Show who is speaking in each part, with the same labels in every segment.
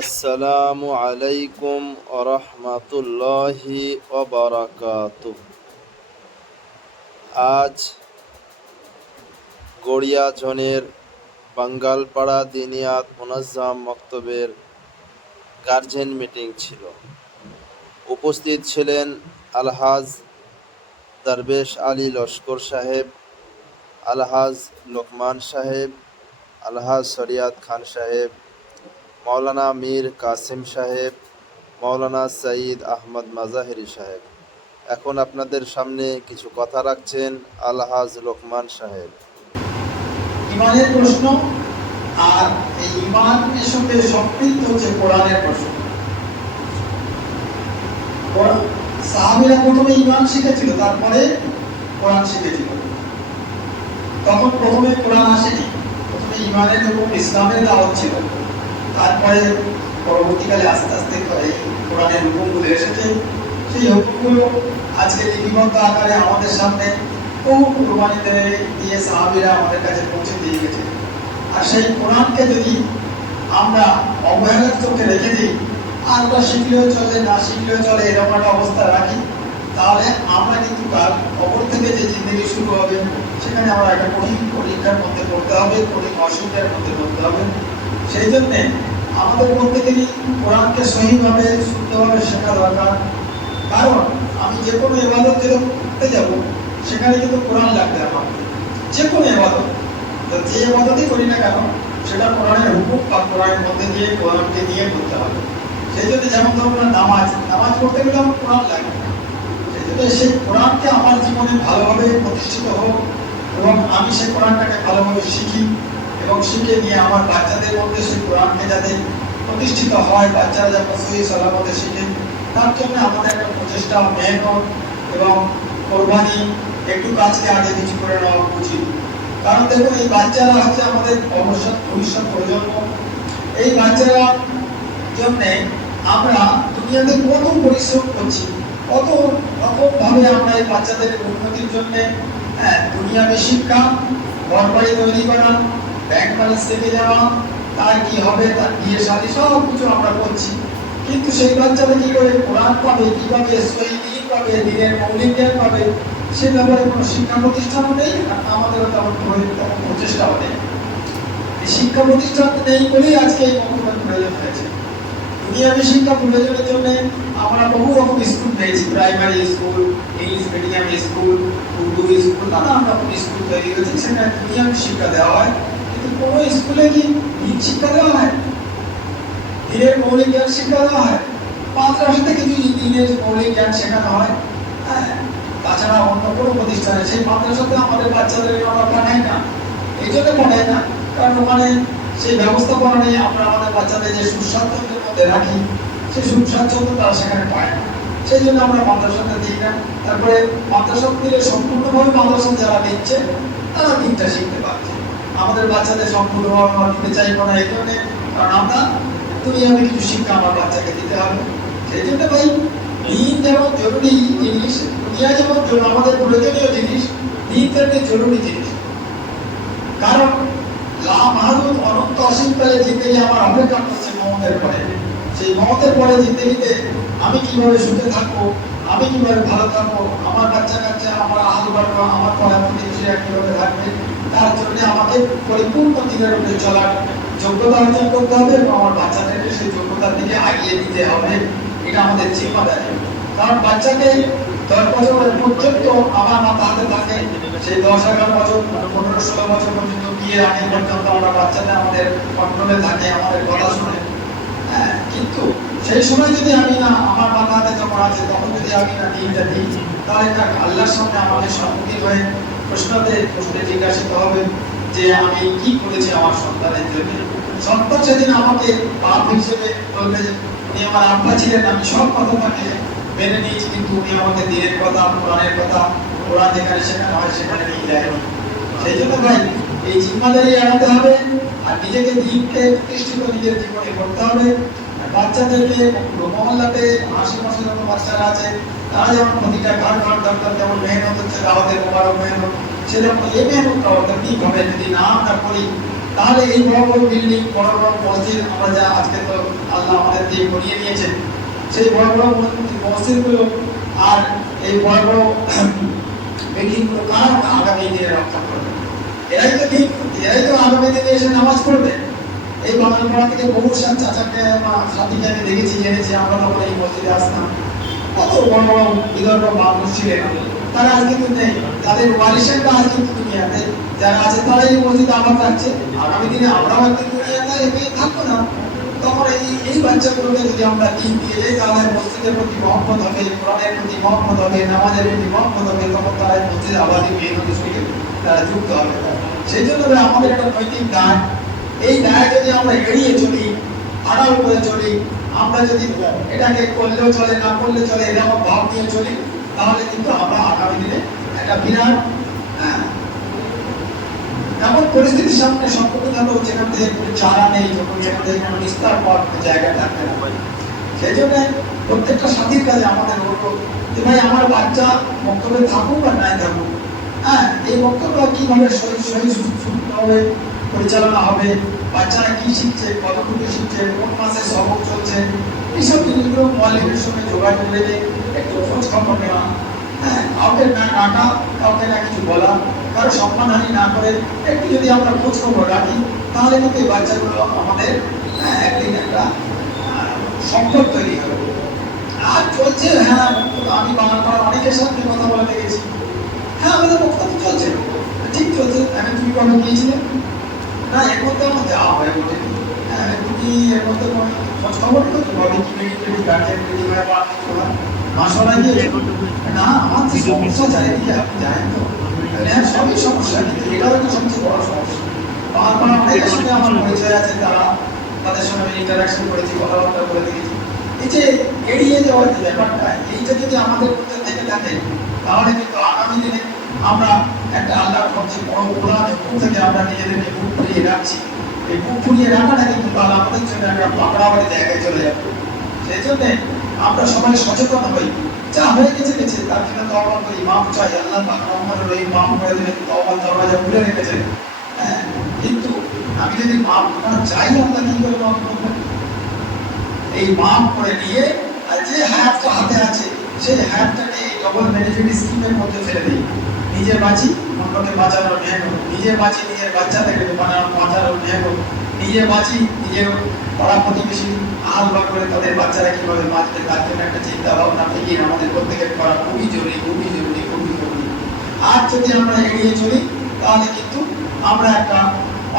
Speaker 1: আসসালামু আলাইকুম ওরহমতুল্লাহি ওবরাকাত। আজ গড়িয়া জনের বাঙ্গালপাড়া দিনিয়াত মুনাজ্জাম মক্তবের গার্জেন মিটিং ছিল। উপস্থিত ছিলেন আলহাজ দরবেশ আলী লস্কর সাহেব, আলহাজ লোকমান সাহেব, আলহাজ শরিয়াত খান সাহেব মাওলানা মীর কাসিম সাহেব, মাওলানা সঈদ আহমদ মাজাহিরি সাহেব। এখন আপনাদের সামনে কিছু কথা রাখছেন আলহাজ লোকমান সাহেব।
Speaker 2: ইমানের প্রশ্ন, আর এই ইমানের সঙ্গে সম্পৃক্ত হচ্ছে কোরআনের প্রশ্ন। সাহাবীরা প্রথমে ইমান শিখেছিল, তারপরে কোরআন শিখেছিল। তখন প্রথমে কোরআন আসেনি, প্রথমে ইমানের এবং ইসলামের দাওয়াত ছিল। তারপরে পরবর্তীকালে আস্তে আস্তে এই কোরআনের হুকুমগুলো এসেছে। সেই হুকুমগুলো আজকে লিপিবদ্ধ আকারে আমাদের সামনে বহু কুরবানিতে দিয়ে সাহাবীরা আমাদের কাছে পৌঁছে দিয়ে গেছে। আর সেই কোরআনকে যদি আমরা অবহেলার চোখে রেখে দিই, আর ওটা শিখলেও চলে, না শিখলেও চলে, এরকম একটা অবস্থা রাখি, তাহলে আমরা কিন্তু কাল অপর থেকে যে জিন্দগি শুরু হবে, সেখানে আমরা একটা কঠিন পরীক্ষার মধ্যে পড়তে হবে, কঠিন অসুবিধার মধ্যে পড়তে হবে। সেই জন্যে আমাদের প্রত্যেকেরই কোরআনকে সহিভাবে, শুদ্ধভাবে শেখা দরকার। কারণ আমি যে কোনো এবাদত যেরকম করতে যাব, সেখানে কিন্তু কোরআন লাগবে আমার। যে কোনো এবাদত যে এবাদতই করি না কেন, সেটা কোরআনের হুকুম বা কোরআনের মধ্যে দিয়ে কোরআনকে নিয়ে করতে হবে। সেই জন্য যেমন ধরুন নামাজ। নামাজ পড়তে গেলে আমার কোরআন লাগে। সেই জন্য সেই কোরআনকে আমার জীবনে ভালোভাবে প্রতিষ্ঠিত হোক এবং আমি সেই কোরআনটাকে ভালোভাবে শিখি। এবং নিয়ে আমার বাচ্চাদের মধ্যে সেই কোরআনকে যাতে প্রতিষ্ঠিত হয়, বাচ্চারা যেন সহি সালামতে শিখে তার জন্য আমাদের একটা প্রচেষ্টা, মেহনত এবং কোরবানি একটু কাজকে আগে কিছু করে নেওয়া উচিত। কারণ দেখুন, এই বাচ্চারা হচ্ছে আমাদের ভবিষ্যৎ ভবিষ্যৎ প্রজন্ম। এই বাচ্চারা জন্যে আমরা দুনিয়াতে কত পরিশ্রম করছি, কত রকম ভাবে আমরা এই বাচ্চাদের উন্নতির জন্যে হ্যাঁ দুনিয়াতে শিক্ষা ঘর বাড়ি তৈরি করা ব্যাংক ব্যালেন্স থেকে তার কি হবে, তার বিয়ে সব কিছু আমরা করছি। কিন্তু সেই বাচ্চাটা কি করে কোরআন পাবে দিন পাবে, দিনের মৌলিক জ্ঞান পাবে, সে ব্যাপারে কোনো শিক্ষা নেই আমাদেরও তেমন তেমন প্রচেষ্টাও নেই। শিক্ষা প্রতিষ্ঠান নেই বলেই আজকে এই মহকুমার প্রয়োজন হয়েছে। দুনিয়াবী শিক্ষা প্রয়োজনের জন্য আমরা বহু রকম স্কুল পেয়েছি, primary school, English medium school, Urdu school নানান রকম স্কুল তৈরি হয়েছে, সেখানে দুনিয়াবী শিক্ষা দেওয়া হয়। কিন্তু কোনো স্কুলে কি দিন শিক্ষা দেওয়া হয়? দিনের মৌলিক জ্ঞান শিক্ষা দেওয়া হয়? মাদ্রাসা থেকে যদি দিনের মৌলিক জ্ঞান শেখানো হয় হ্যাঁ, তাছাড়া অন্য কোনো প্রতিষ্ঠানে সেই মাদ্রাসাতে আমাদের বাচ্চাদের আমরা পাঠাই না। এই জন্য পাঠাই না। কারণ ওখানে সেই ব্যবস্থাপনা নিয়ে আমরা আমাদের বাচ্চাদের যে সুস্বাস্থ্যের মধ্যে রাখি সেই সুস্বাচ্ছন্দ্য তারা সেখানে পায় না। সেই জন্য আমরা মাদ্রাসাতে দিই না। তারপরে মাদ্রাসা দিলে সম্পূর্ণভাবে মাদ্রাসা যারা দিচ্ছে তারা দিনটা শিখতে পারছে। আমাদের বাচ্চাদের সম্পূর্ণ আমরা দিতে চাইব না এই জন্য কারণ আমরা তুমি আমি কিছু শিক্ষা আমার বাচ্চাকে দিতে হবে। সেই জন্য ভাই দিন যেমন জরুরি জিনিস দুনিয়া যেমন আমাদের প্রয়োজনীয় জিনিস দিন তেমনি জরুরি জিনিস। কারণ, লা মাহদুদ অনন্ত অসীমকালে জিন্দগি আমার অপেক্ষা করছে মমতের পরে। সেই মমতের পরে জিন্দগিতে আমি কীভাবে সুখে থাকব, আমি কীভাবে ভালো থাকব, আমার বাচ্চা কাচ্চা, আমার আহাল বাড়বো আমার পড়া প্রতিবেশীরা কীভাবে থাকবে। তার জন্য আমাকে পরিপূর্ণ দিনের উপরে চলার যোগ্যতা অর্জন করতে হবে এবং আমার বাচ্চাদেরকে সেই যোগ্যতার দিকে আগিয়ে দিতে হবে। এটা আমাদের জিম্মাদারি। কারণ বাচ্চাকে দশ বছর পর্যন্ত আমার মাথা হাতে থাকে। সেই দশ এগারো বছর পনেরো ষোলো বছর পর্যন্ত বিয়ের আগে পর্যন্ত আমরা বাচ্চাদের আমাদের কন্ট্রোলে থাকে আমাদের কথা শুনে। হ্যাঁ, কিন্তু সেই সময় যদি আমি না আমার মাথা হাতে যখন আছে তখন যদি আমি না দিনটা দিই তাহলে এটা আল্লাহর সামনে আমাকে সম্মুখীন হয়ে প্রশ্নতে প্রশ্নে জিজ্ঞাসিত হবে যে আমি কি করেছি আমার সন্তানের জন্য। সন্তান সেদিন আমাকে পাপ হিসেবে বলবে উনি আমার আব্বা ছিলেন, আমি সব কথা তাকে মেনে নিয়েছি, কিন্তু উনি আমাকে দিনের কথা, কোরআনের কথা, কোরআন যেখানে শেখানো হয় সেখানে নিয়ে যায়নি। সেই জন্য ভাই, এই জিম্মাদারি এড়াতে হবে, আর নিজেকে দিনকে প্রতিষ্ঠিত নিজের জীবনে করতে হবে। বাচ্চাদেরকে মহল্লাতে আশেপাশে যত বাচ্চারা আছে তারা যেমন প্রতিটা দরকার মেহনত হচ্ছে আমাদের মোবারক মেহনত সেরকম এই মেহনতটা ভাবে যদি না আমরা করি, তাহলে এই বড় বড় বিল্ডিং বড় বড় মসজিদ, আমরা যা আজকে তো আল্লাহ আল্লাহ আমাদেরকে করিয়ে সেই বড় বড় মসজিদগুলো আর এই বড় বড় বিল্ডিংগুলো কারা আগামী দিনে রক্ষা করবে? এরাই তো ঠিক, এরাই তো আগামী দিনে এসে নামাজ পড়বে। এই বাঙালপাড়া থেকে বহু চাচাকে আমার সাথীকে আমি দেখেছি, জেনেছি, আমরা তখন এই মসজিদে আসতাম। কত বড় বিদর্ভ মানুষ ছিলেন? তারা আজ কিন্তু নেই। তাদের ওয়ারিসেনরা আজ কিন্তু দুনিয়াতে যারা আছে তারা এই মসজিদে আবার থাকছে আগামী দিনে আমরাও একদিন দুনিয়াতে এমনি থাকব না। তখন এই এই বাচ্চাগুলোকে যদি আমরা দিন দিয়ে যাই তাহলে মসজিদের প্রতি মহব্বত হবে, কোরআনের প্রতি মহব্বত হবে, নামাজের প্রতি মহব্বত হবে, তখন তারা মসজিদ আবাদি মেহনতের সঙ্গে তারা যুক্ত হবে। সেই জন্য আমাদের একটা নৈতিক দায়। এই দায় যদি আমরা এড়িয়ে চলি আড়াল করে চলি আমরা যদি এটাকে করলেও চলে না করলে চলে ভাব নিয়ে চলি তাহলে কিন্তু আমরা আগামী দিনে একটা বিরাট হ্যাঁ, এমন পরিস্থিতির সামনে সম্পর্ক থাকব যেখান থেকে কোনো চারা নেই যখন যেখান থেকে কোনো নিস্তার পাওয়ার জায়গা না। সেই জন্য প্রত্যেকটা সাথীর কাছে আমাদের যে ভাই আমার বাচ্চা বক্তব্যে থাকুক আর নাই থাকুক। হ্যাঁ এই বক্তব্য কীভাবে সহি সহি সুন্দরভাবে পরিচালনা হবে বাচ্চারা কি শিখছে কতটুকু শিখছে কোন মাসে সবক চলছে এইসব জিনিসগুলো মোবাইলের সঙ্গে যোগাযোগ রেখে একটু খোঁজ খবর নেওয়া। হ্যাঁ কাউকে না ডাকা কাউকে না কিছু বলা কারও সম্মানহানি না করে একটু যদি আমরা খোঁজ খবর রাখি তাহলে কিন্তু এই বাচ্চাগুলো আমাদের হ্যাঁ, একদিন একটা সম্পদ তৈরি হবে। আর চলছে হ্যাঁ আমি বাংলা পাড়ার অনেকের সাথে কথা বলে দেখেছি হ্যাঁ আমাদের বক্তব্য চলছে। ঠিক চলছে আমি তুমি কবে গিয়েছিলে? না যাওয়া হয় হ্যাঁ তো হয় বা কিছু গিয়ে না, আমার যে সমস্যা চারিদিকে আপনি জানেন তো। হ্যাঁ সমস্যা এটাও একটা সবচেয়ে আমার তাদের সঙ্গে আমি করেছি, কথাবার্তা বলে দেখেছি এই যে এড়িয়ে যাওয়ার যে ব্যাপারটা, এইটা যদি আমাদের মধ্যে থেকে থাকে, তাহলে কিন্তু আগামী দিনে আমরা একটা আল্লাহর সবচেয়ে বড় হুকুম থেকে আমরা নিজেদেরকে মুখ ফুরিয়ে রাখছি। এই মুখ ফুরিয়ে রাখাটা কিন্তু তাহলে আমাদের জন্য একটা পাকড়াবাড়ি জায়গায় চলে যাবে। সেই জন্য আমরা সবাই সচেতন হই। যা হয়ে গেছে গেছে। তার জন্য তওবা করি মাপ চাই। আল্লাহ রহমানের রহিম মাপ করে দেবেন। তওবার দরজা খুলে রেখেছেন। হ্যাঁ কিন্তু আমি যদি মাপ না চাই, আল্লাহ কি করে মাপ করবেন? এই মাপ করে নিয়ে আর যে হায়াতটা হাতে আছে, সেই হায়াতটাকে এই ডবল বেনিফিট স্কিমের মধ্যে ফেলে দিই। নিজে বাঁচি, অন্যকে বাঁচানোর করো নিজে বাঁচি, নিজের বাচ্চাদেরকে বানানো, বাঁচানোর করো নিজে বাঁচি, নিজের পাড়া প্রতিবেশী আহাল বা করে তাদের বাচ্চারা কীভাবে বাঁচবে, তার জন্য একটা চিন্তা ভাবনা থেকে আমাদের প্রত্যেকের করা খুবই জরুরি খুবই জরুরি খুবই জরুরি। আর যদি আমরা এগিয়ে চলি, তাহলে কিন্তু আমরা একটা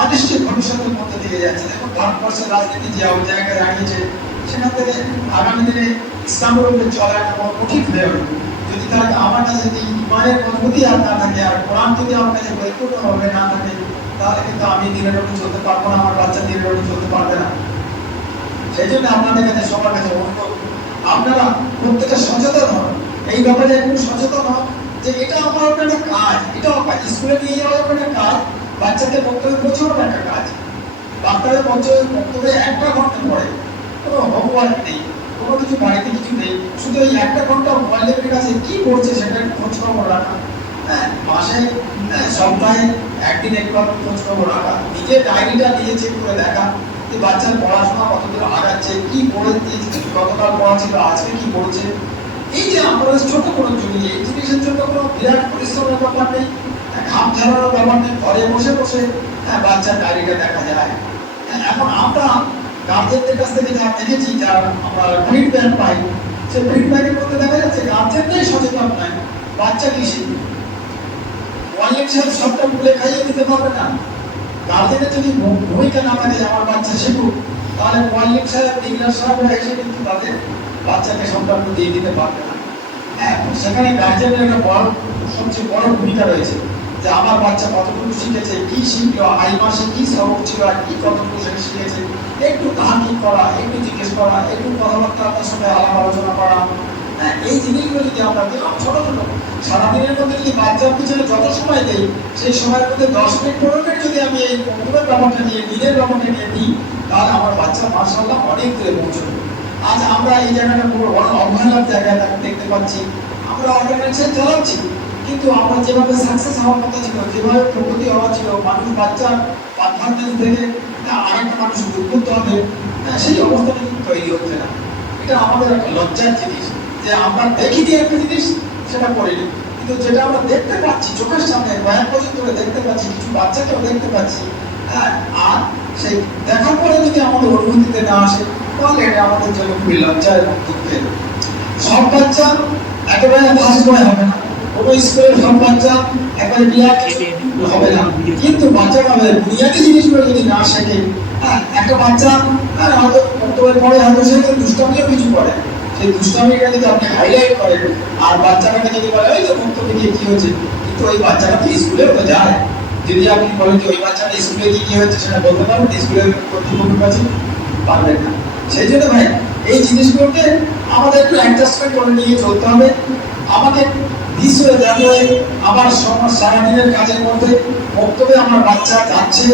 Speaker 2: অনিশ্চিত ভবিষ্যতের মধ্যে দিয়ে যাচ্ছি। দেখুন, ভারতবর্ষের রাজনীতি যে জায়গায় দাঁড়িয়েছে, সেখান থেকে আগামী দিনে ইসলামের উপরে চলা একটা কঠিন হয়ে উঠবে যদি তার আমার কাছে যদি ইমানের মজবুতি আর না থাকে আর কোরআন যদি আমার কাছে পরিপূর্ণভাবে না থাকে, তাহলে কিন্তু আমি দিনের চলতে পারব না, আমার বাচ্চা রোডে চলতে পারবে না। সেই জন্য আপনাদের কাছে, সবার কাছে অনুরোধ, আপনারা প্রত্যেকটা সচেতন হন। এই ব্যাপারে একটু সচেতন হন যে এটা আমার একটা কাজ কাজ স্কুলে নিয়ে যাওয়া একটা কাজ বাচ্চাকে বক্তব্য পৌঁছানোর একটা কাজ। বাচ্চাদের বক্তব্যে একটা ঘণ্টা পড়ে, কোনো হোমওয়ার্ক নেই। কোনো কিছু বাড়িতে কিছু নেই। শুধু এই একটা ঘণ্টা মোবাইলের কাছে কি করছে সেটা খোঁজ খবর রাখা। হ্যাঁ মাসে হ্যাঁ, সপ্তাহে একদিন একবার খোঁজ খবর রাখা। নিজের ডায়েরিটা নিজে চেক করে দেখা যে বাচ্চার পড়াশোনা কতদূর আগাচ্ছে কি পড়েছে গতকাল পড়া ছিল আজকে কি পড়ছে এই যে আমরা ছোট কোনো জমি এই জিনিসের জন্য কোনো বিরাট পরিশ্রমের ব্যাপার নেই। ঘাম ঝাড়ানোর ব্যাপার নেই। ঘরে বসে বসে হ্যাঁ, বাচ্চার ডায়েরিটা দেখা যায়। হ্যাঁ, এখন আমরা গার্জেনদের কাছ থেকে যা দেখেছি যা আমরা ফিডব্যাক পাই সে ফিডব্যাকের মধ্যে দেখা যাচ্ছে গার্জেনরাই সচেতন নয়, বাচ্চা কি শিখবে? ওয়াইলেট সাহেব সবটা বলে খাইয়ে দিতে পারবে না। গার্জেনের যদি ভূমিকা না থাকে আমার বাচ্চা শিখুক, তাহলে ওয়াইলেট সাহেব ডিগ্রার সাহেবরা এসে কিন্তু তাদের বাচ্চাকে সম্পূর্ণ দিয়ে দিতে পারবে না। হ্যাঁ সেখানে গার্জেনের একটা বড়, সবচেয়ে বড় ভূমিকা রয়েছে। যে আমার বাচ্চা কতটুকু শিখেছে কি শিখলো আই মাসে কি সবক ছিল আর কি কতটুকু সে শিখেছে একটু তাহাকি করা একটু জিজ্ঞেস করা একটু কথাবার্তা আপনার সাথে আলাপ আলোচনা করা। হ্যাঁ, এই জিনিসগুলো যদি আমরা দিলাম ছোট ছোট সারাদিনের মধ্যে যদি বাচ্চার পিছনে যত সময় দেই সেই সময়ের মধ্যে দশ মিনিট পনেরো মিনিট যদি আমি এই বন্ধুদের ব্যাপারটা নিয়ে নিজের ব্যাপারটা নিয়ে দিই তাহলে আমার বাচ্চা মার্শাল্লাহ অনেক দূরে পৌঁছবে। আজ আমরা এই জায়গাটা পুরো বড় অবহেলার জায়গায় দেখতে পাচ্ছি। আমরা অর্গানাইজেশন চালাচ্ছি। কিন্তু আমরা যেভাবে সাকসেস হওয়ার কথা ছিল, যেভাবে প্রগতি হওয়া ছিল, মানুষ বাচ্চা পারফরমেন্স দেখে আরেকটা মানুষ উদ্বুদ্ধ হবে সেই অবস্থা কিন্তু তৈরি হচ্ছে না। এটা আমাদের একটা লজ্জার জিনিস, যে আমরা দেখি দিয়ে একটা জিনিস, সেটা করিনি। কিন্তু যেটা আমরা দেখতে পাচ্ছি, চোখের সামনে কয়েক বছর ধরে দেখতে পাচ্ছি, কিছু বাচ্চাকেও দেখতে পাচ্ছি হ্যাঁ আর সেই দেখার পরে যদি আমাদের অনুভূতিতে না আসে, তাহলে এটা আমাদের জন্য খুবই লজ্জা দুঃখের। সব বাচ্চা একেবারে ফার্স্ট বয় হবে না। কোনো স্কুলের সব বাচ্চা একবারে বিরাট হবে না। কিন্তু বাচ্চারা হবে বুনিয়াদি জিনিসগুলো যদি না শেখে হ্যাঁ একটা বাচ্চা হ্যাঁ হয়তো বক্তব্যের পরে হয়তো সে দুষ্টামিও কিছু করে। সেই দুষ্টামিটা যদি আপনি হাইলাইট করেন আর বাচ্চাটাকে যদি বলে ওই তো বক্তব্য দিয়ে কি হচ্ছে? কিন্তু ওই বাচ্চাটা তো স্কুলেও তো যায়? যদি আপনি বলেন যে ওই বাচ্চাটা স্কুলে গিয়ে কি হচ্ছে সেটা বলতে পারবেন স্কুলের কর্তৃপক্ষের কাছে পারবেন না। সেই জন্য ভাই এই জিনিসগুলোকে আমাদের একটু অ্যাডজাস্টমেন্ট করে নিয়ে চলতে হবে। বিশ্বে দাঁড়িয়ে আমার সমাজ সারাদিনের কাজের মধ্যে বক্তব্যে আমার বাচ্চা যাচ্ছে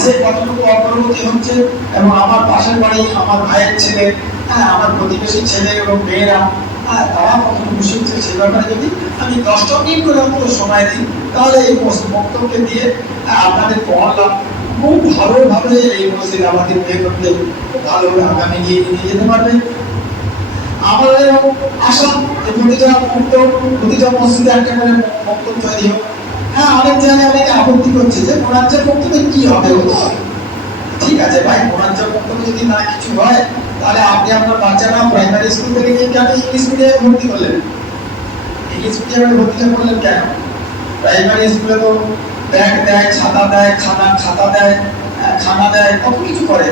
Speaker 2: সে কতটুকু অগ্রগতি হচ্ছে এবং আমার পাশের বাড়ি আমার ভাইয়ের ছেলে হ্যাঁ আমার প্রতিবেশী ছেলে এবং মেয়েরা হ্যাঁ তারা কতটুকু শিখছে সে ব্যাপারে যদি আমি দশটা মিনিট করে অন্তত সময় দিই তাহলে এই বক্তব্যকে দিয়ে হ্যাঁ, আপনাদের পড়লাম। খুব ভালোভাবে এই মসজিদ আমাদের বিয়ে করতে খুব ভালোভাবে আগামী নিয়ে যেতে পারবে। আমাদের আশা যে প্রতিটা মুক্ত প্রতিটা মসজিদে একটা করে বক্তব্য তৈরি হোক। হ্যাঁ অনেক জায়গায় অনেকে আপত্তি করছে যে মোরাজ্জের বক্তব্যে কি হবে ও ঠিক আছে ভাই মোরাজ্জের বক্তব্য যদি না কিছু হয় তাহলে আপনি আপনার বাচ্চারা প্রাইমারি স্কুল থেকে নিয়ে কেন ইংলিশ মিডিয়ামে ভর্তি করলেন? ইংলিশ মিডিয়ামে ভর্তি করলেন কেন? প্রাইমারি স্কুলে তো ব্যাগ দেয় ছাতা দেয় খানা খাতা দেয় আহ, খানা দেয় কত কিছু করে।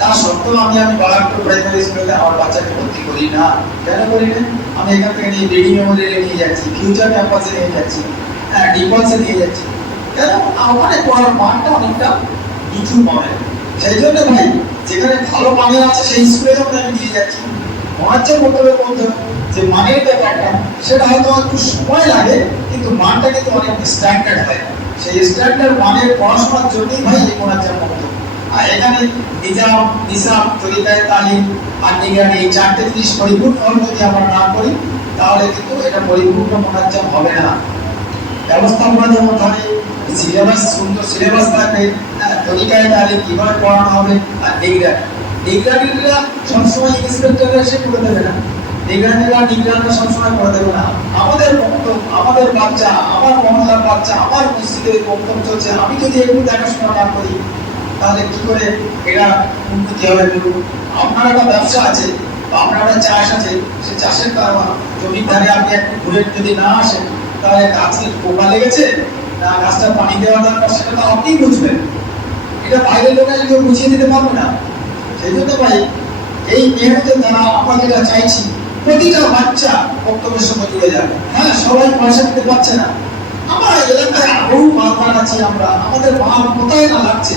Speaker 2: তা সত্ত্বেও আমি আমি বালারপুর প্রাইমারি স্কুলে আমার বাচ্চাকে ভর্তি করি না। কেন করি না? আমি এখান থেকে নিয়ে বিডি মেমোরিয়ালে নিয়ে যাচ্ছি। ফিউচার ক্যাম্পাসে নিয়ে যাচ্ছি। হ্যাঁ ডিপলসে নিয়ে যাচ্ছি। কেন? ওখানে পড়ার মানটা অনেকটা নিচু মনে সেই জন্য ভাই, যেখানে ভালো মানের আছে সেই স্কুলে যখন আমি নিয়ে যাচ্ছি। মহাজ্যের বক্তব্য বলতে যে মানের ব্যাপারটা, সেটা হয়তো একটু সময় লাগে, কিন্তু মানটা কিন্তু অনেক স্ট্যান্ডার্ড হয়। সেই স্ট্যান্ডার্ড মানের পড়াশোনার জন্যই ভাই এই মহাজ্যের বক্তব্য আর এখানে নিজাম নিসাম তরিকায় তালিম আর নিগরানি এই চারটে জিনিস পরিপূর্ণভাবে যদি আমরা না করি তাহলে কিন্তু এটা পরিপূর্ণ মহাজ্জাম হবে না। ব্যবস্থাপনা যেমন থাকে সিলেবাস সুন্দর সিলেবাস থাকবে হ্যাঁ, তরিকায় তালিম কীভাবে পড়ানো হবে আর নিগরানি নিগরানিরা সবসময় ইন্সপেক্টররা এসে করে দেবে না। নিগরানিরা নিগরানরা সবসময় করে দেবে না। আমাদের বক্তব্য আমাদের বাচ্চা আমার মহল্লার বাচ্চা আমার মসজিদের বক্তব্য চলছে আমি যদি একটু দেখাশোনা না করি তাহলে কি করে এটা উন্নতি হবে? বলুন আপনার একটা ব্যবসা আছে বা আপনার একটা চাষ আছে, সে চাষের জমির ধারে আপনি একটু ঘুরে যদি না আসেন তাহলে গাছে পোকা লেগেছে, না গাছটা পানি দেওয়া দরকার সেটা তো আপনিই বুঝবেন। এটা বাইরের লোক কেউ বুঝিয়ে দিতে পারবে না। সেই জন্য ভাই, এই মেহনতের দ্বারা আমরা যেটা চাইছি, প্রতিটা বাচ্চা বক্তব্যের সঙ্গে জুড়ে যাবে। হ্যাঁ সবাই পয়সা দিতে পারছে না। আমার এলাকায় বহু মালপান আছে আমরা। আমাদের মাল কোথায় না লাগছে?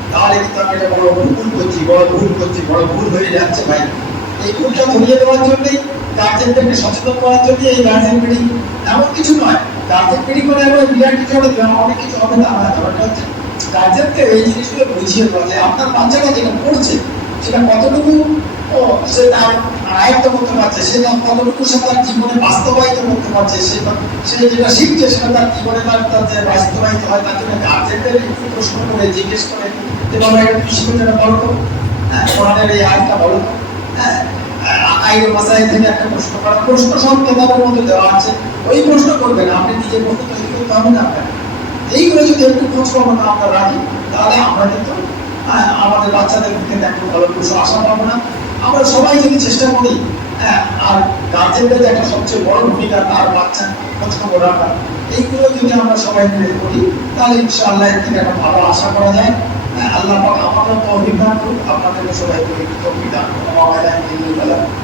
Speaker 2: তাহলে কিন্তু আমি এটা বড় ভুল করছি, বড় ভুল করছি, বড় ভুল হয়ে যাচ্ছে ভাই? এই ভুলটা ধরিয়ে দেওয়ার জন্যই গার্জেনদেরকে সচেতন করার জন্যই এই গার্জেন মিটিং এমন কিছু নয়। গার্জেন মিটিং করে একবার বিরাট কিছু হবে অনেক কিছু হবে না আমার ব্যাপারটা হচ্ছে গার্জেনকে এই জিনিসগুলো বুঝিয়ে দেওয়া যায় আপনার বাচ্চাটা যেটা পড়ছে, সেটা কতটুকু সে তার আয়ত্ত করতে পারছে, সে তার কতটুকু সে তার জীবনে বাস্তবায়িত করতে পারছে, সে সে যেটা শিখছে সেটা তার জীবনে তার তার বাস্তবায়িত হয়, তার জন্য গার্জেনদের একটু প্রশ্ন করে, জিজ্ঞেস করে হ্যাঁ হ্যাঁ প্রশ্ন প্রশ্ন প্রশ্ন প্রশ্ন এইগুলো যদি খোঁজ খবর না আমরা রাখি তাহলে আমরা কিন্তু হ্যাঁ, আমাদের বাচ্চাদের একটু ভালো কিছু আশা পাবো না। আমরা সবাই যদি চেষ্টা করি আর গার্জেনদের একটা সবচেয়ে বড় ভূমিকা তার বাচ্চা খোঁজ খবর রাখা এইগুলো যদি আমরা সবাই মিলে করি তাহলে ইনশাআল্লাহ এর থেকে একটা ভালো আশা করা যায়। আল্লাহ আমাদের তো করুক আপনাদের সবাইকে করুক। আমার